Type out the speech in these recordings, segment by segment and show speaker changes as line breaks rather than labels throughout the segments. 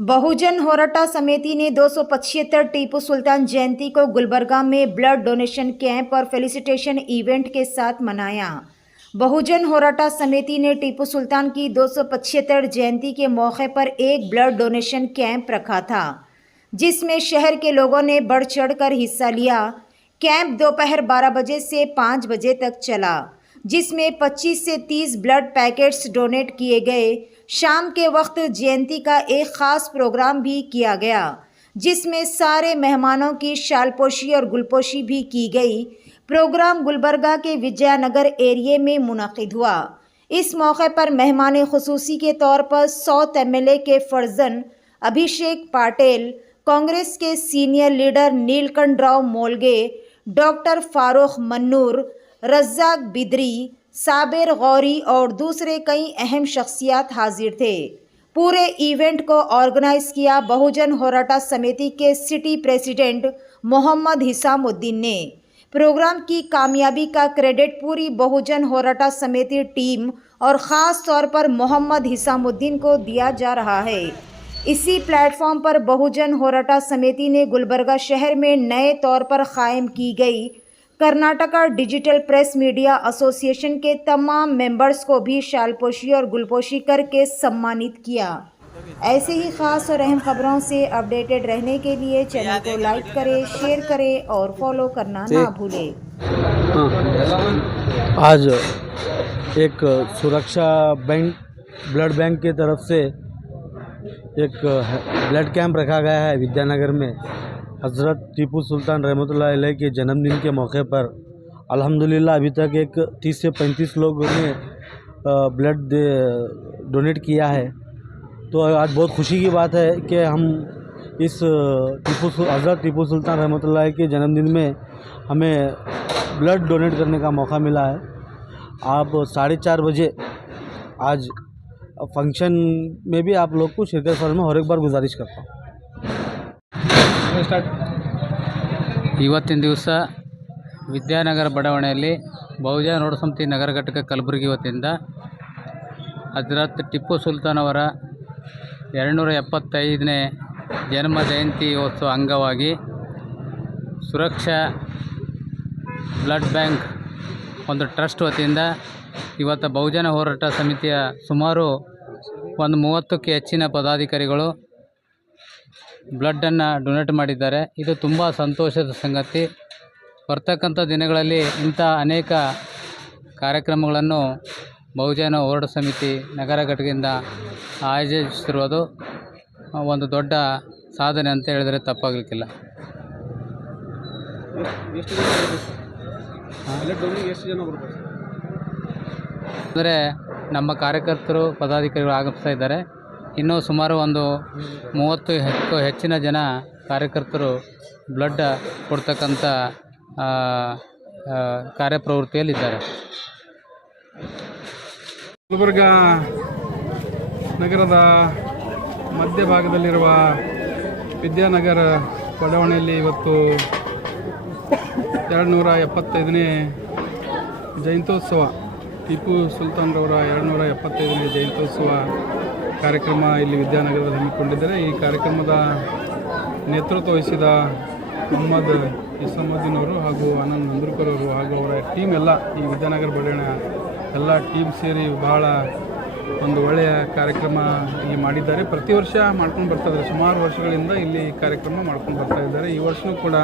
बहुजन होराटा समिति ने दो सौ पचहत्तर टीपू सुल्तान जयंती को गुलबर्गा में ब्लड डोनेशन कैंप और फेलिसिटेशन इवेंट के साथ मनाया। बहुजन होराटा समिति ने टीपू सुल्तान की दो सौ पचहत्तर जयंती के मौके पर एक ब्लड डोनेशन कैंप रखा था, जिसमें शहर के लोगों ने बढ़ चढ़कर हिस्सा लिया। कैंप दोपहर 12 बजे से 5 बजे तक चला, जिसमें 25 से 30 ब्लड पैकेट्स डोनेट किए गए शाम के वक्त जयंती का एक खास प्रोग्राम भी किया गया, जिसमें सारे मेहमानों की शालपोशी और गुलपोशी भी की गई। प्रोग्राम गुलबर्गा के विजयनगर एरिए में मुनद हुआ। इस मौके पर मेहमान खसूसी के तौर पर सौत एम के फर्जन अभिषेक पाटिल, कांग्रेस के senior leader Nilkanth Rao Molge, doctor Farooq Mannur, Razzaq Bidri Sabir, Gauri और दूसरे कई अहम शख्सियात हाजिर थे। पूरे इवेंट को ऑर्गेनाइज किया बहुजन होराटा समिति के सिटी प्रेसिडेंट मोहम्मद हिसामुद्दीन ने। प्रोग्राम की कामयाबी का क्रेडिट पूरी बहुजन होराटा समिति टीम और ख़ास तौर पर मोहम्मद हिसामुद्दीन को दिया जा रहा है। इसी प्लेटफॉर्म पर बहुजन होराटा समिति ने गुलबर्गा शहर में नए तौर पर कायम की गई। Karnataka digital press media association के तमाम मेंबर्स को भी शालपोशी और गुलपोशी करके सम्मानित किया। ऐसे ही खास और अहम खबरों से अपडेटेड रहने के लिए चैनल को लाइक करें शेयर करें और फॉलो करना ना भूलें।
आज एक सुरक्षा बैंक ब्लड बैंक की तरफ़ से एक ब्लड कैंप रखा गया है विद्यानगर में। हज़रत टीपू सुल्तान अलैह के जन्मदिन के मौके पर अल्हम्दुलिल्लाह अभी तक एक 30 से 35 लोगों ने ब्लड डोनेट किया है। तो आज बहुत खुशी की बात है कि हम इस टीपू हज़रत टीपू सुल्तान रहमतुल्लाह के जन्मदिन में हमें ब्लड डोनेट करने का मौका मिला है। आप साढ़े चार बजे आज फ़ंक्शन में भी आप लोग को शिरकत फरमा और एक बार गुजारिश करता हूँ।
ಇವತ್ತಿನ ದಿವಸ ವಿದ್ಯಾನಗರ ಬಡಾವಣೆಯಲ್ಲಿ ಬಹುಜನ ರೋಡ್ ಸಮಿತಿ ನಗರ ಘಟಕ ಕಲಬುರಗಿ ವತಿಯಿಂದ ಹಜರತ್ ಟಿಪ್ಪು ಸುಲ್ತಾನ್ ಅವರ ಎರಡುನೂರ ಎಪ್ಪತ್ತೈದನೇ ಜನ್ಮ ಜಯಂತಿ ಉತ್ಸವ ಅಂಗವಾಗಿ ಸುರಕ್ಷಾ ಬ್ಲಡ್ ಬ್ಯಾಂಕ್ ಒಂದು ಟ್ರಸ್ಟ್ ವತಿಯಿಂದ ಇವತ್ತು ಬಹುಜನ ಹೋರಾಟ ಸಮಿತಿಯ ಸುಮಾರು ಒಂದು ಮೂವತ್ತಕ್ಕೆ ಹೆಚ್ಚಿನ ಪದಾಧಿಕಾರಿಗಳು ಬ್ಲಡ್ಡನ್ನು ಡೊನೇಟ್ ಮಾಡಿದ್ದಾರೆ. ಇದು ತುಂಬ ಸಂತೋಷದ ಸಂಗತಿ. ಬರ್ತಕ್ಕಂಥ ದಿನಗಳಲ್ಲಿ ಇಂಥ ಅನೇಕ ಕಾರ್ಯಕ್ರಮಗಳನ್ನು ಬಹುಜನ ಹೋರಾಟ ಸಮಿತಿ ನಗರ ಘಟಕದಿಂದ ಆಯೋಜಿಸಿರುವುದು ಒಂದು ದೊಡ್ಡ ಸಾಧನೆ ಅಂತ ಹೇಳಿದರೆ ತಪ್ಪಾಗಲಿಕ್ಕಿಲ್ಲ. ಅಂದರೆ ನಮ್ಮ ಕಾರ್ಯಕರ್ತರು ಪದಾಧಿಕಾರಿಗಳು ಆಗಮಿಸ್ತಾ ಇದ್ದಾರೆ. ಇನ್ನೂ ಸುಮಾರು ಒಂದು ಮೂವತ್ತು ಹೆಚ್ಚು ಹೆಚ್ಚಿನ ಜನ ಕಾರ್ಯಕರ್ತರು ಬ್ಲಡ್ ಕೊಡ್ತಕ್ಕಂಥ ಕಾರ್ಯಪ್ರವೃತ್ತಿಯಲ್ಲಿದ್ದಾರೆ.
ಗುಲ್ಬರ್ಗ ನಗರದ ಮಧ್ಯಭಾಗದಲ್ಲಿರುವ ವಿದ್ಯಾನಗರ ಬಡಾವಣೆಯಲ್ಲಿ ಇವತ್ತು ಎರಡು ನೂರ ಎಪ್ಪತ್ತೈದನೇ ಜಯಂತ್ಯೋತ್ಸವ. ಟಿಪ್ಪು ಸುಲ್ತಾನ್ರವರ ಎರಡು ನೂರ ಎಪ್ಪತ್ತೈದನೇ ಜಯಂತ್ಯೋತ್ಸವ ಕಾರ್ಯಕ್ರಮ ಇಲ್ಲಿ ವಿದ್ಯಾನಗರದಲ್ಲಿ ಹಮ್ಮಿಕೊಂಡಿದ್ದಾರೆ. ಈ ಕಾರ್ಯಕ್ರಮದ ನೇತೃತ್ವ ವಹಿಸಿದ ಮೊಹಮ್ಮದ್ ಇಸ್ಲಾಮುದ್ದೀನ್ ಅವರು ಹಾಗೂ ಆನಂದ್ ಮಂದ್ರಕರ್ ಅವರು ಹಾಗೂ ಅವರ ಟೀಮ್ ಎಲ್ಲ ಈ ವಿದ್ಯಾನಗರ ಬಡಾವಣೆ ಎಲ್ಲ ಟೀಮ್ ಸೇರಿ ಬಹಳ ಒಂದು ಒಳ್ಳೆಯ ಕಾರ್ಯಕ್ರಮ ಇಲ್ಲಿ ಮಾಡಿದ್ದಾರೆ. ಪ್ರತಿ ವರ್ಷ ಮಾಡ್ಕೊಂಡು ಬರ್ತಾ ಇದ್ದಾರೆ. ಸುಮಾರು ವರ್ಷಗಳಿಂದ ಇಲ್ಲಿ ಕಾರ್ಯಕ್ರಮ ಮಾಡ್ಕೊಂಡು ಬರ್ತಾ ಇದ್ದಾರೆ. ಈ ವರ್ಷವೂ ಕೂಡ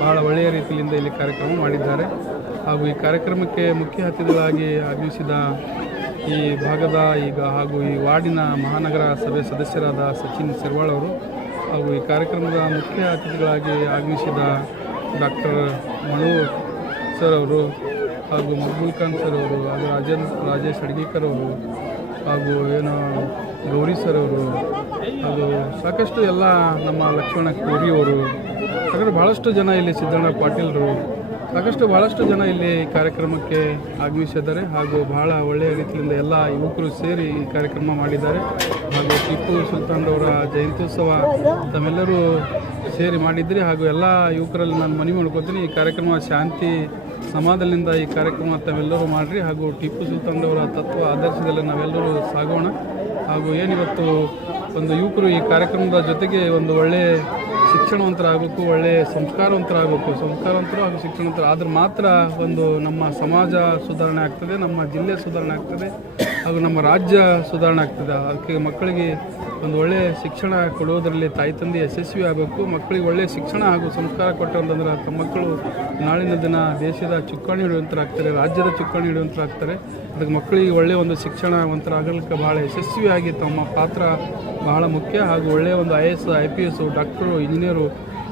ಬಹಳ ಒಳ್ಳೆಯ ರೀತಿಯಿಂದ ಇಲ್ಲಿ ಕಾರ್ಯಕ್ರಮ ಮಾಡಿದ್ದಾರೆ. ಹಾಗೂ ಈ ಕಾರ್ಯಕ್ರಮಕ್ಕೆ ಮುಖ್ಯ ಅತಿಥಿಗಳಾಗಿ ಆಗಮಿಸಿದ ಈ ಭಾಗದ ಈಗ ಹಾಗೂ ಈ ವಾರ್ಡಿನ ಮಹಾನಗರ ಸಭೆ ಸದಸ್ಯರಾದ ಸಚಿನ್ ಸೆರ್ವಾಳ್ ಅವರು ಹಾಗೂ ಈ ಕಾರ್ಯಕ್ರಮದ ಮುಖ್ಯ ಅತಿಥಿಗಳಾಗಿ ಆಗಮಿಸಿದ ಡಾಕ್ಟರ್ ಮನು ಸರ್ ಅವರು ಹಾಗೂ ಮಕ್ಬೂಲ್ ಖಾನ್ ಸರ್ ಅವರು ಹಾಗೂ ರಾಜೇಂದ್ರ ರಾಜೇಶ್ ಅಡ್ಗೇಕರ್ ಅವರು ಹಾಗೂ ಏನು ಗೌರಿ ಸರ್ ಅವರು ಹಾಗೂ ಸಾಕಷ್ಟು ಎಲ್ಲ ನಮ್ಮ ಲಕ್ಷ್ಮಣ ಕೋರಿ ಅವರು. ಹಾಗಾದ್ರೆ ಭಾಳಷ್ಟು ಜನ ಇಲ್ಲಿ ಸಿದ್ದಣ್ಣ ಪಾಟೀಲ್ರು ಸಾಕಷ್ಟು ಬಹಳಷ್ಟು ಜನ ಇಲ್ಲಿ ಕಾರ್ಯಕ್ರಮಕ್ಕೆ ಆಗಮಿಸಿದ್ದಾರೆ ಹಾಗೂ ಬಹಳ ಒಳ್ಳೆಯ ರೀತಿಯಿಂದ ಎಲ್ಲ ಯುವಕರು ಸೇರಿ ಈ ಕಾರ್ಯಕ್ರಮ ಮಾಡಿದ್ದಾರೆ. ಹಾಗೂ ಟಿಪ್ಪು ಸುಲ್ತಾನ್ರವರ ಜಯಂತ್ಯೋತ್ಸವ ತಮ್ಮೆಲ್ಲರೂ ಸೇರಿ ಮಾಡಿದ್ರಿ. ಹಾಗೂ ಎಲ್ಲ ಯುವಕರಲ್ಲಿ ನಾನು ಮನವಿ ಮಾಡ್ಕೊತೀನಿ, ಈ ಕಾರ್ಯಕ್ರಮ ಶಾಂತಿ ಸಮಾಧಾನದಿಂದ ಈ ಕಾರ್ಯಕ್ರಮ ತಾವೆಲ್ಲರೂ ಮಾಡಿರಿ. ಹಾಗೂ ಟಿಪ್ಪು ಸುಲ್ತಾನ್ರವರ ತತ್ವ, ಆದರ್ಶದಲ್ಲಿ ನಾವೆಲ್ಲರೂ ಸಾಗೋಣ. ಹಾಗೂ ಏನಿವತ್ತು ಒಂದು ಯುವಕರು ಈ ಕಾರ್ಯಕ್ರಮದ ಜೊತೆಗೆ ಒಂದು ಒಳ್ಳೆ ಶಿಕ್ಷಣವಂತರಾಗಬೇಕು, ಒಳ್ಳೆ ಸಂಸ್ಕಾರವಂತರಾಗಬೇಕು. ಸಂಸ್ಕಾರವಂತರು ಹಾಗೂ ಶಿಕ್ಷಣವಂತರು. ಆದ್ರೆ ಮಾತ್ರ ಒಂದು ನಮ್ಮ ಸಮಾಜ ಸುಧಾರಣೆ ಆಗ್ತದೆ, ನಮ್ಮ ಜಿಲ್ಲೆ ಸುಧಾರಣೆ ಆಗ್ತದೆ. ಹಾಗೂ ನಮ್ಮ ರಾಜ್ಯ ಸುಧಾರಣೆ ಆಗ್ತದೆ. ಅದಕ್ಕೆ ಮಕ್ಕಳಿಗೆ ಒಂದು ಒಳ್ಳೆಯ ಶಿಕ್ಷಣ ಕೊಡುವುದರಲ್ಲಿ ತಾಯಿ ತಂದೆ ಯಶಸ್ವಿ ಆಗಬೇಕು. ಮಕ್ಕಳಿಗೆ ಒಳ್ಳೆಯ ಶಿಕ್ಷಣ ಹಾಗೂ ಸಂಸ್ಕಾರ ಕೊಟ್ಟಂತಂದ್ರೆ ತಮ್ಮ ಮಕ್ಕಳು ನಾಳಿನ ದಿನ ದೇಶದ ಚುಕ್ಕಾಣಿ ಹಿಡಿಯುವಂತರಾಗ್ತಾರೆ, ರಾಜ್ಯದ ಚುಕ್ಕಾಣಿ ಹಿಡಿಯುವಂತರಾಗ್ತಾರೆ. ಅದಕ್ಕೆ ಮಕ್ಕಳಿಗೆ ಒಳ್ಳೆಯ ಒಂದು ಶಿಕ್ಷಣವಂತರಾಗಲಿಕ್ಕೆ ಭಾಳ ಯಶಸ್ವಿಯಾಗಿ ತಮ್ಮ ಪಾತ್ರ ಬಹಳ ಮುಖ್ಯ ಹಾಗೂ ಒಳ್ಳೆಯ ಒಂದು I A S, I P S, doctor, engineer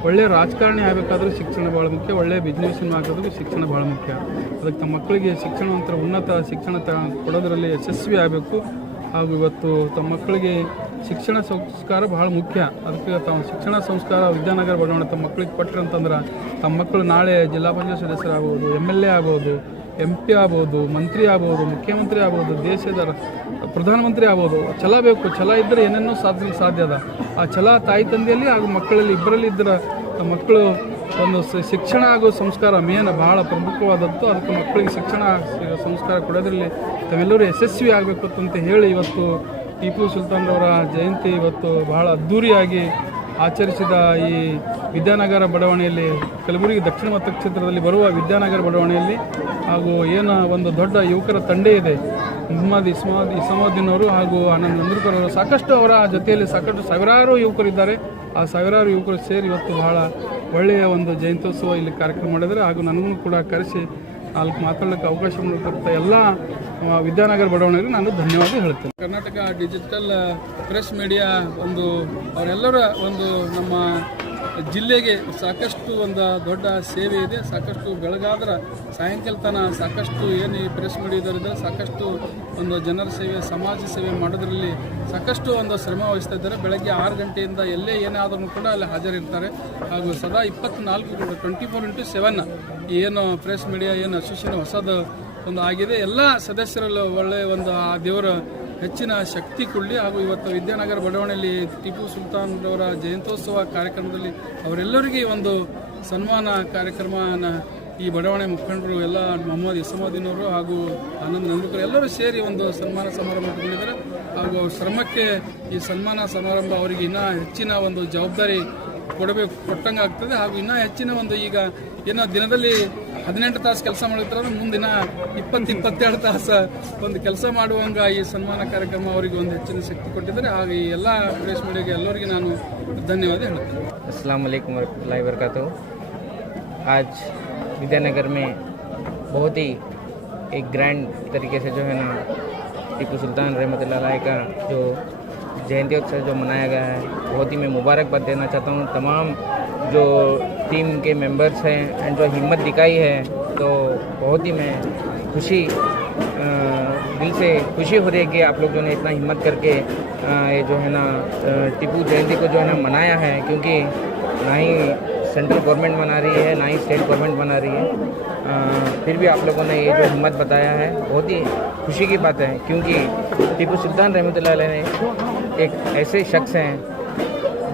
ಒಳ್ಳೆಯ ರಾಜಕಾರಣಿ ಆಗಬೇಕಾದ್ರೂ ಶಿಕ್ಷಣ ಭಾಳ ಮುಖ್ಯ ಒಳ್ಳೆಯ ಬಿಸ್ನೆಸ್ ಆಗೋದಕ್ಕೂ ಶಿಕ್ಷಣ ಭಾಳ ಮುಖ್ಯ. ಅದಕ್ಕೆ ತಮ್ಮ ಮಕ್ಕಳಿಗೆ ಶಿಕ್ಷಣ ಒಂಥರ ಉನ್ನತ ಶಿಕ್ಷಣ ತ ಕೊಡೋದರಲ್ಲಿ ಯಶಸ್ವಿ ಆಗಬೇಕು. ಹಾಗೂ ಇವತ್ತು ತಮ್ಮ ಮಕ್ಕಳಿಗೆ ಶಿಕ್ಷಣ ಸಂಸ್ಕಾರ ಭಾಳ ಮುಖ್ಯ. ಅದಕ್ಕೆ ತಾವು ಶಿಕ್ಷಣ ಸಂಸ್ಕಾರ ವಿದ್ಯಾನಗರ ಬಡಾವಣೆ ತಮ್ಮ ಮಕ್ಕಳಿಗೆ ಕೊಟ್ಟರೆ ಅಂತಂದ್ರೆ ತಮ್ಮ ಮಕ್ಕಳು ನಾಳೆ ಜಿಲ್ಲಾ ಪಂಚಾಯತ್ ಸದಸ್ಯರಾಗ್ಬೋದು ಎಂ ಎಲ್ ಎ ಆಗ್ಬೋದು ಎಂ ಪಿ ಆಗ್ಬೋದು, ಮಂತ್ರಿ ಆಗ್ಬೋದು, ಮುಖ್ಯಮಂತ್ರಿ ಆಗ್ಬೋದು, ದೇಶದ ಪ್ರಧಾನಮಂತ್ರಿ ಆಗ್ಬೋದು. ಛಲ ಬೇಕು. ಛಲ ಇದ್ದರೆ ಏನೇನೋ ಸಾಧನೆ ಸಾಧ್ಯ ಅದ. ಆ ಛಲ ತಾಯಿ ತಂದೆಯಲ್ಲಿ ಹಾಗೂ ಮಕ್ಕಳಲ್ಲಿ ಇಬ್ಬರಲ್ಲಿ ಇದ್ದರೆ ಮಕ್ಕಳು ಒಂದು ಶಿಕ್ಷಣ ಹಾಗೂ ಸಂಸ್ಕಾರ ಮೇನ್ ಬಹಳ ಪ್ರಮುಖವಾದದ್ದು. ಅದಕ್ಕೆ ಮಕ್ಕಳಿಗೆ ಶಿಕ್ಷಣ ಸಂಸ್ಕಾರ ಕೊಡೋದ್ರಲ್ಲಿ ತಾವೆಲ್ಲರೂ ಯಶಸ್ವಿ ಆಗಬೇಕು ಅಂತ ಹೇಳಿ ಇವತ್ತು ಟಿಪ್ಪು ಸುಲ್ತಾನ್ರವರ ಜಯಂತಿ ಇವತ್ತು ಬಹಳ ಅದ್ಧೂರಿಯಾಗಿ ಆಚರಿಸಿದ ಈ ವಿದ್ಯಾನಗರ ಬಡಾವಣೆಯಲ್ಲಿ ಕಲಬುರಗಿ ದಕ್ಷಿಣ ಮತಕ್ಷೇತ್ರದಲ್ಲಿ ಬರುವ ವಿದ್ಯಾನಗರ ಬಡಾವಣೆಯಲ್ಲಿ ಹಾಗೂ ಏನು ಒಂದು ದೊಡ್ಡ ಯುವಕರ ತಂಡ ಇದೆ, ಮೊಹಮ್ಮದ್ ಇಸ್ಮಾದ್ ಇಸಮಾದ್ದೀನ್ ಅವರು ಹಾಗೂ ಆನಂದ್ ನಂದೂರ್ಕರ್ ಅವರು, ಸಾಕಷ್ಟು ಅವರ ಜೊತೆಯಲ್ಲಿ ಸಾಕಷ್ಟು ಸಾವಿರಾರು ಯುವಕರಿದ್ದಾರೆ ಆ ಸಾವಿರಾರು ಯುವಕರು ಸೇರಿ ಇವತ್ತು ಬಹಳ ಒಳ್ಳೆಯ ಒಂದು ಜಯಂತ್ಯೋತ್ಸವ ಇಲ್ಲಿ ಕಾರ್ಯಕ್ರಮ ಮಾಡಿದರೆ ಹಾಗೂ ನನಗೂ ಕೂಡ ಕರೆಸಿ ನಾಲ್ಕು ಮಾತಾಡಲಿಕ್ಕೆ ಅವಕಾಶ ಮಾಡಿಕೊಡ್ತಾ ಎಲ್ಲ ವಿದ್ಯಾನಗರ ಬಡಾವಣೆಗೆ ನಾನು ಧನ್ಯವಾದ ಹೇಳ್ತೇನೆ. ಕರ್ನಾಟಕ ಡಿಜಿಟಲ್ ಪ್ರೆಸ್ ಮೀಡಿಯಾ ಒಂದು ಅವರೆಲ್ಲರ ಒಂದು ನಮ್ಮ ಜಿಲ್ಲೆಗೆ ಸಾಕಷ್ಟು ಒಂದು ದೊಡ್ಡ ಸೇವೆ ಇದೆ. ಸಾಕಷ್ಟು ಬೆಳಗಾದ್ರ ಸಾಯಂಕಾಲ ತನ ಸಾಕಷ್ಟು ಏನು ಈ ಪ್ರೆಸ್ ಮೀಡಿಯಾದವರಿದ್ದಾರೆ ಸಾಕಷ್ಟು ಒಂದು ಜನರ ಸೇವೆ, ಸಮಾಜ ಸೇವೆ ಮಾಡೋದ್ರಲ್ಲಿ ಸಾಕಷ್ಟು ಒಂದು ಶ್ರಮ ವಹಿಸ್ತಾ ಇದ್ದಾರೆ. ಬೆಳಗ್ಗೆ ಆರು ಗಂಟೆಯಿಂದ ಎಲ್ಲೇ ಏನಾದರೂ ಕೂಡ ಅಲ್ಲಿ ಹಾಜರಿರ್ತಾರೆ. ಹಾಗೂ ಸದಾ ಇಪ್ಪತ್ನಾಲ್ಕು, ಟ್ವೆಂಟಿ ಫೋರ್ ಇಂಟು ಸೆವೆನ್ ಏನು ಪ್ರೆಸ್ ಮೀಡಿಯಾ, ಏನು ಅಸೋಸಿಯೇಷನ್ ಹೊಸದು ಒಂದು ಆಗಿದೆ ಎಲ್ಲ ಸದಸ್ಯರಲ್ಲೂ ಒಳ್ಳೆಯ ಒಂದು ಆ ದೇವರ ಹೆಚ್ಚಿನ ಶಕ್ತಿ ಕೊಡಲಿ. ಹಾಗೂ ಇವತ್ತು ವಿದ್ಯಾನಗರ ಬಡಾವಣೆಯಲ್ಲಿ ಟಿಪ್ಪು ಸುಲ್ತಾನ್ರವರ ಜಯಂತ್ಯೋತ್ಸವ ಕಾರ್ಯಕ್ರಮದಲ್ಲಿ ಅವರೆಲ್ಲರಿಗೆ ಒಂದು ಸನ್ಮಾನ ಕಾರ್ಯಕ್ರಮನ ಈ ಬಡಾವಣೆ ಮುಖಂಡರು, ಎಲ್ಲ ಮೊಹಮ್ಮದ್ ಇಸ್ಮಾವುದ್ದೀನ್ ಅವರು ಹಾಗೂ ಆನಂದ್ ನಂದೂಕರ್ ಎಲ್ಲರೂ ಸೇರಿ ಒಂದು ಸನ್ಮಾನ ಸಮಾರಂಭ ಇಟ್ಕೊಂಡಿದ್ದಾರೆ ಹಾಗೂ ಅವ್ರ ಶ್ರಮಕ್ಕೆ ಈ ಸನ್ಮಾನ ಸಮಾರಂಭ ಅವರಿಗೆ ಇನ್ನೂ ಹೆಚ್ಚಿನ ಒಂದು ಜವಾಬ್ದಾರಿ ಕೊಡಬೇಕು ಕೊಟ್ಟಂಗೆ ಆಗ್ತದೆ ಹಾಗೂ ಇನ್ನೂ ಹೆಚ್ಚಿನ ಒಂದು ಈಗ ಏನೋ ದಿನದಲ್ಲಿ ಹದಿನೆಂಟು ತಾಸು ಕೆಲಸ ಮಾಡಿರ್ತಾರೆ ಮುಂದಿನ ಇಪ್ಪತ್ತು ಇಪ್ಪತ್ತೆರಡು ತಾಸು ಒಂದು ಕೆಲಸ ಮಾಡುವಂಗ ಈ ಸನ್ಮಾನ ಕಾರ್ಯಕ್ರಮ ಅವರಿಗೆ ಒಂದು ಹೆಚ್ಚಿನ ಶಕ್ತಿ ಕೊಟ್ಟಿದ್ದಾರೆ ಹಾಗೂ ಈ ಎಲ್ಲ ಪ್ರೆಸ್ ಮೀಡಿಯಾಗೆ ಎಲ್ಲರಿಗೆ ನಾನು ಧನ್ಯವಾದ ಹೇಳ್ತೇನೆ
अस्सलाम वालेकुम वरहमतुल्लाहि वरकatuh आज विद्यानगर में बहुत ही एक ग्रैंड तरीके से जो है ना टीपू सुल्तान रहमतुल्लाह अलैह का जो जयंती उत्सव जो मनाया गया है बहुत ही मैं मुबारकबाद देना चाहता हूँ तमाम जो टीम के मेंबर्स हैं एंड जो हिम्मत दिखाई है तो बहुत ही मैं खुशी दिल से खुशी हो रही है कि आप लोग जो है इतना हिम्मत करके ये जो है ना टीपू जयंती को जो है ना मनाया है क्योंकि ना ही सेंट्रल गवर्नमेंट मना रही है ना ही स्टेट गवर्नमेंट मना रही है। अ, फिर भी आप लोगों ने ये जो हिम्मत बताया है बहुत ही खुशी की बात है क्योंकि टीपू सुल्तान अलैह ने एक ऐसे शख्स हैं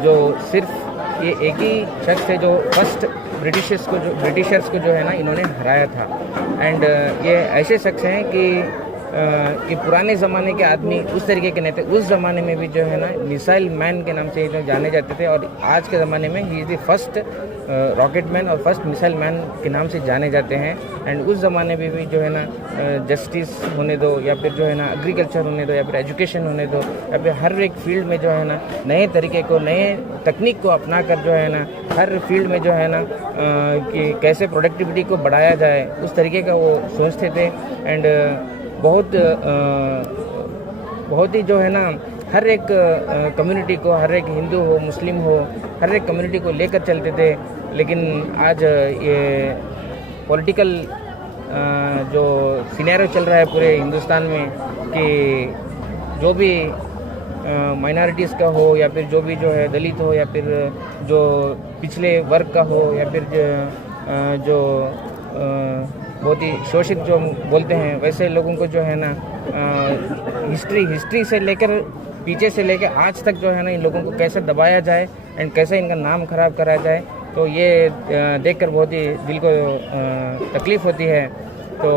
जो सिर्फ़ ये एक ही शख्स है जो फ़र्स्ट ब्रिटिशर्स को जो ब्रिटिशर्स को जो है ना इन्होंने हराया था। एंड ये ऐसे शख्स हैं कि ये पुराने ज़माने के आदमी उस तरीके के नहीं थे। उस ज़माने में भी जो है ना, मिसाइल मैन के नाम से इन्हें जाने जाते थे और आज के ज़माने में ही is the first rocket man और फ़र्स्ट मिसाइल मैन के नाम से जाने जाते हैं। एंड उस ज़माने में भी जो है ना जस्टिस होने दो या फिर जो है ना एग्रीकल्चर होने दो या फिर एजुकेशन होने दो या फिर हर एक फ़ील्ड में जो है ना, नए तरीके को, नए तकनीक को अपना कर जो है ना, हर फ़ील्ड में जो है ना कि कैसे प्रोडक्टिविटी को बढ़ाया जाए, उस तरीके का वो सोचते थे। एंड बहुत बहुत ही जो है ना हर एक कम्युनिटी को हर एक हिंदू हो मुस्लिम हो हर एक कम्युनिटी को लेकर चलते थे लेकिन आज ये पॉलिटिकल जो सिनेरियो चल रहा है पूरे हिंदुस्तान में कि जो भी माइनॉरिटीज़ का हो या फिर जो भी जो है दलित हो या फिर जो पिछले वर्ग का हो या फिर जो, जो बहुत ही शोषित जो हम बोलते हैं, वैसे लोगों को जो है ना हिस्ट्री हिस्ट्री से लेकर, पीछे से लेकर आज तक जो है ना, इन लोगों को कैसे दबाया जाए एंड कैसे इनका नाम खराब कराया जाए तो ये देखकर बहुत ही दिल को तकलीफ़ होती है। तो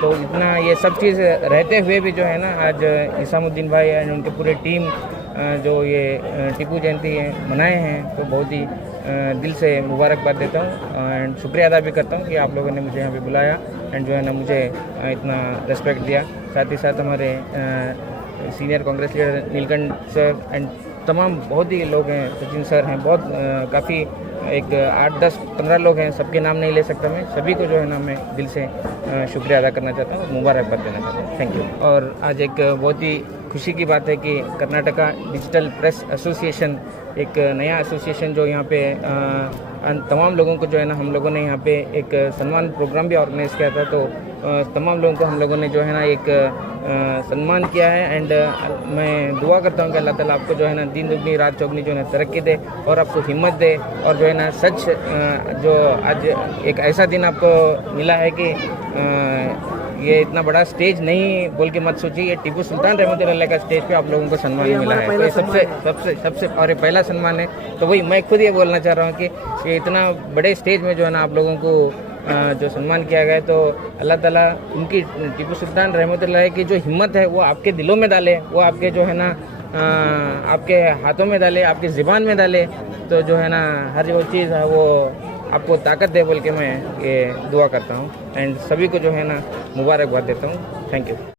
तो इतना ये सब चीज़ रहते हुए भी जो है ना, आज, इसामुद्दीन भाई एंड उनके पूरे टीम जो ये टीपू जयंती मनाए हैं तो बहुत ही दिल से मुबारकबाद देता हूँ एंड शुक्रिया अदा भी करता हूँ कि आप लोगों ने मुझे यहाँ पे बुलाया एंड जो है ना मुझे इतना रेस्पेक्ट दिया। साथ ही साथ हमारे senior Congress leader Nilkanth sir and तमाम बहुत ही लोग हैं, सचिन सर हैं, बहुत काफ़ी, एक आठ, दस, पंद्रह लोग हैं, सबके नाम नहीं ले सकता मैं, सभी को जो है ना मैं दिल से शुक्रिया अदा करना चाहता हूँ, मुबारकबाद देना चाहता हूँ। थैंक यू और आज एक बहुत ही खुशी की बात है कि कर्नाटका डिजिटल प्रेस एसोसिएशन, एक नया एसोसिएशन जो यहाँ पे तमाम लोगों को जो है ना, हम लोगों ने यहाँ पे एक सम्मान प्रोग्राम भी ऑर्गेनाइज किया था। तो तमाम लोगों को हम लोगों ने जो है ना एक सम्मान किया है। एंड मैं दुआ करता हूँ कि अल्लाह ताला आपको जो है ना, दिन दुगनी, रात चौगनी जो है ना, तरक्की दे और आपको हिम्मत दे और जो है ना, सच जो आज एक ऐसा दिन आपको मिला है कि ये इतना बड़ा स्टेज नहीं बोल के मत सोचिए ये टीपू सुल्तान रहमत का स्टेज पे आप लोगों को सम्मान मिला है। तो ये सबसे सबसे सबसे और ये पहला सम्मान है। तो वही मैं खुद ये बोलना चाह रहा हूँ कि ये इतना बड़े स्टेज में जो है ना आप लोगों को जो सम्मान किया गया तो अल्लाह ताला उनकी टीपू सुल्तान रहमत की जो हिम्मत है वो आपके दिलों में डाले वो आपके जो है ना आपके हाथों में डाले आपकी ज़िबान में डाले तो जो है ना हर वो चीज़ है वो आपको ताकत दे बोल के मैं ये दुआ करता हूँ। एंड सभी को जो है ना मुबारकबाद देता हूँ। Thank you